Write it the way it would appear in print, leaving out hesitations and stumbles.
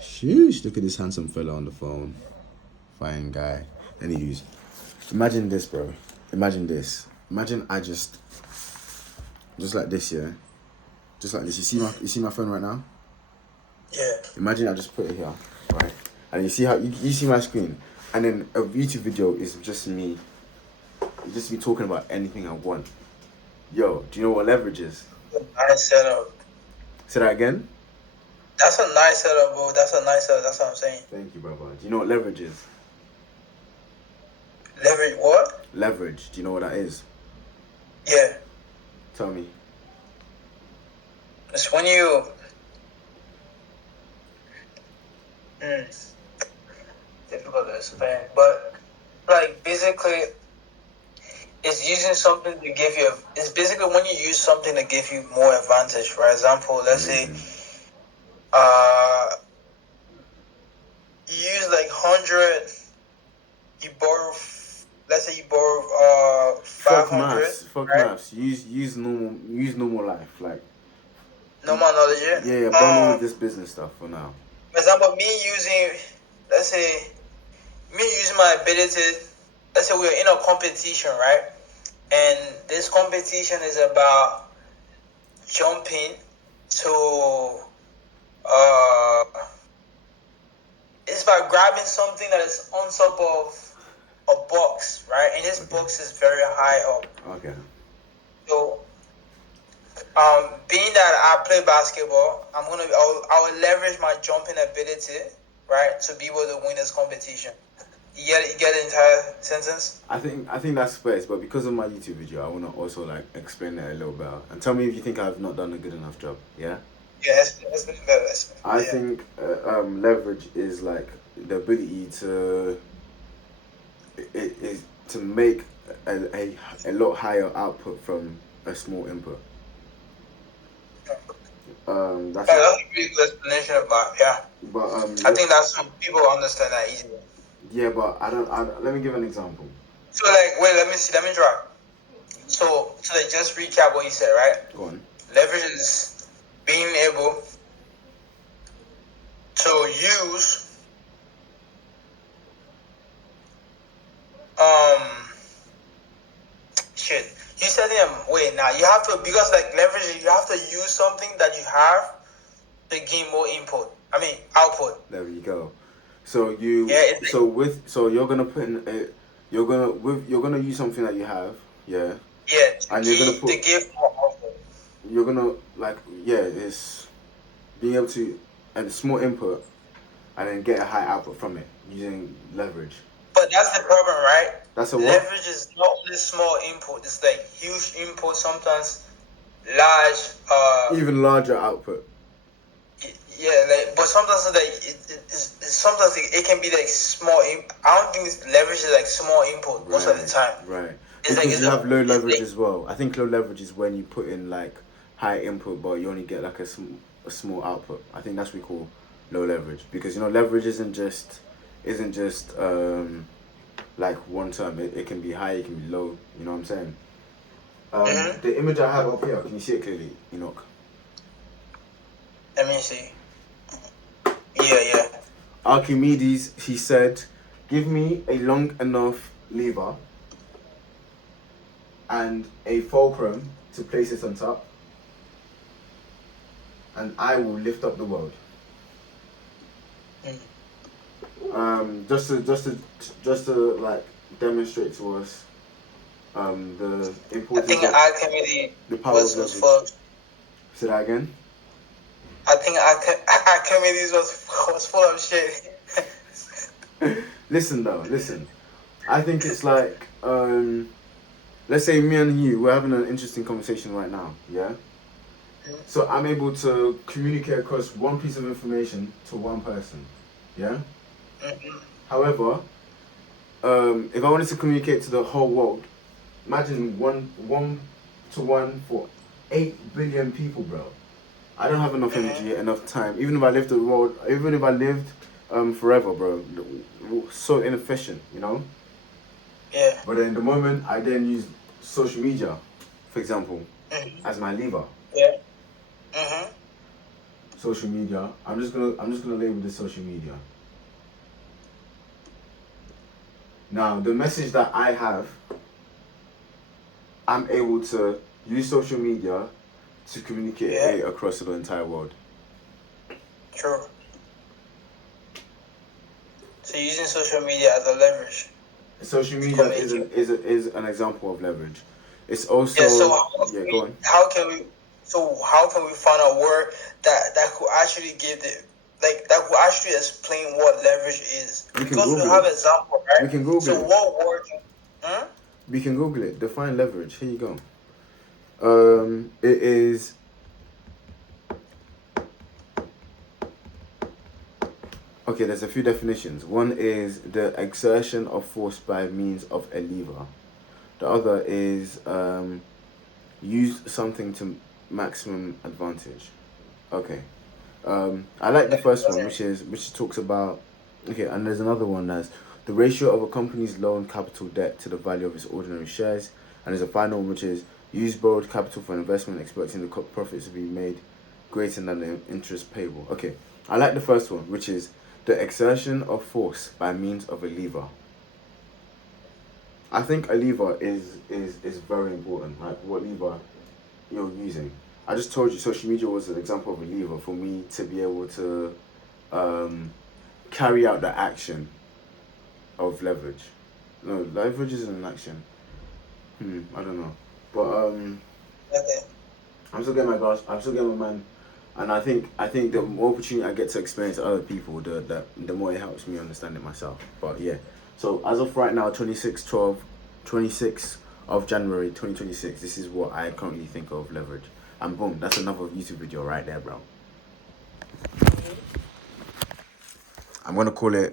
Sheesh, look at this handsome fella on the phone. Fine guy. Anyways, imagine this, bro. Imagine this. Imagine I just like this, yeah? Just like this. You see my phone right now? Yeah. Imagine I just put it here, right? And you see how you see my screen, and then a YouTube video is just me talking about anything I want. Yo, do you know what leverage is? Nice setup. Say that again. That's a nice setup, bro. That's a nice setup. That's what I'm saying. Thank you, brother. Do you know what leverage is? Leverage what? Leverage. Do you know what that is? Yeah. Tell me. It's when you. Difficult to explain, but like basically, it's using something to give you. It's basically when you use something to give you more advantage. For example, let's say, Amazing. you use like 100. You borrow. Let's say you borrow Fuck 500, maths. Fuck right? maths. Use normal life. Like No more knowledge. yeah, burn all of this business stuff for now. For example, me using, let's say, me using my ability. Let's say we're in a competition, right? And this competition is about jumping to uh it's about grabbing something that is on top of a box, right? And this box is very high up. Okay. So being that I play basketball, I will leverage my jumping ability, right, to be able to win this competition. You get the entire sentence? I think that's space, but because of my YouTube video, I wanna also like explain that a little better and tell me if you think I've not done a good enough job. Yeah. Yeah, that's been better. I Yeah. think leverage is like the ability is to make a lot higher output from a small input. That's Yeah, it. that's a really good explanation about, yeah. But I think that's some people understand that easily. yeah, but I don't. Let me give an example. So like, wait, let me see, let me try. So like, just recap what you said, right? Go on. Leverage is being able to use um shit. You said wait, now you have to, because like leverage, you have to use something that you have to gain more input. I mean output. There we go. So you Yeah, it's like, so you're gonna put in a you're gonna use something that you have, yeah, yeah, and you're gonna to put give more output. you're gonna like yeah, it's being able to a small input and then get a high output from it using leverage. But that's the problem, right? That's a what? Leverage is not only small input, it's like huge input, sometimes large, Even larger output. yeah, like, but sometimes like sometimes it can be like small. I don't think leverage is like small input most of the Right, time. right. It's like Because you have low it's leverage like as well. I think low leverage is when you put in like high input, but you only get like a small output. I think that's what we call low leverage because leverage isn't just like one term. It can be high, it can be low. You know what I'm saying? mm-hmm. The image I have up here, can you see it clearly, Enoch? Let me see. Yeah, yeah. Archimedes, he said, "Give me a long enough lever and a fulcrum to place it on top, and I will lift up the world." Mm. Just to like demonstrate to us the I importance think of Archimedes the power of was leverage. full. Say that again. I think Archimedes was full of shit. Listen though, listen. I think it's like let's say me and you, we're having an interesting conversation right now, yeah? So I'm able to communicate across one piece of information to one person, yeah? Mm-hmm. However, if I wanted to communicate to the whole world, imagine one to one for 8 billion people, bro. I don't have enough Mm-hmm. energy, enough time. Even if I lived the world, even if I lived forever, bro, so inefficient, you know. Yeah. But then the moment I then use social media, for example, Mm-hmm. as my lever, Yeah. Mm-hmm. social media. I'm just gonna label this social media. Now the message that I have, I'm able to use social media to communicate it across the entire world. True. So using social media as a leverage. Social media is an example of leverage. It's also go on. How can we find a word that could actually give that could actually explain what leverage is? Because we have example, right? We can Google so it. what word? We can Google it. Define leverage. Here you go. It is. Okay, there's a few definitions. One is the exertion of force by means of a lever. The other is use something to maximum advantage. Okay. I like the first one, which talks about. Okay, and there's another one that's the ratio of a company's loan capital debt to the value of its ordinary shares, and there's a final one which is use borrowed capital for investment, expecting the profits to be made greater than the interest payable. Okay, I like the first one, which is the exertion of force by means of a lever. I think a lever is very important. Like what lever you're using. I just told you social media was an example of a lever for me to be able to carry out the action of leverage. No, leverage isn't an action. I don't know, but I'm still getting my grasp. I'm still getting my mind, and I think the more opportunity I get to explain it to other people, the more it helps me understand it myself. But yeah, so as of right now, 26th of January 2026, this is what I currently think of leverage. And boom, that's another YouTube video right there, bro. I'm gonna call it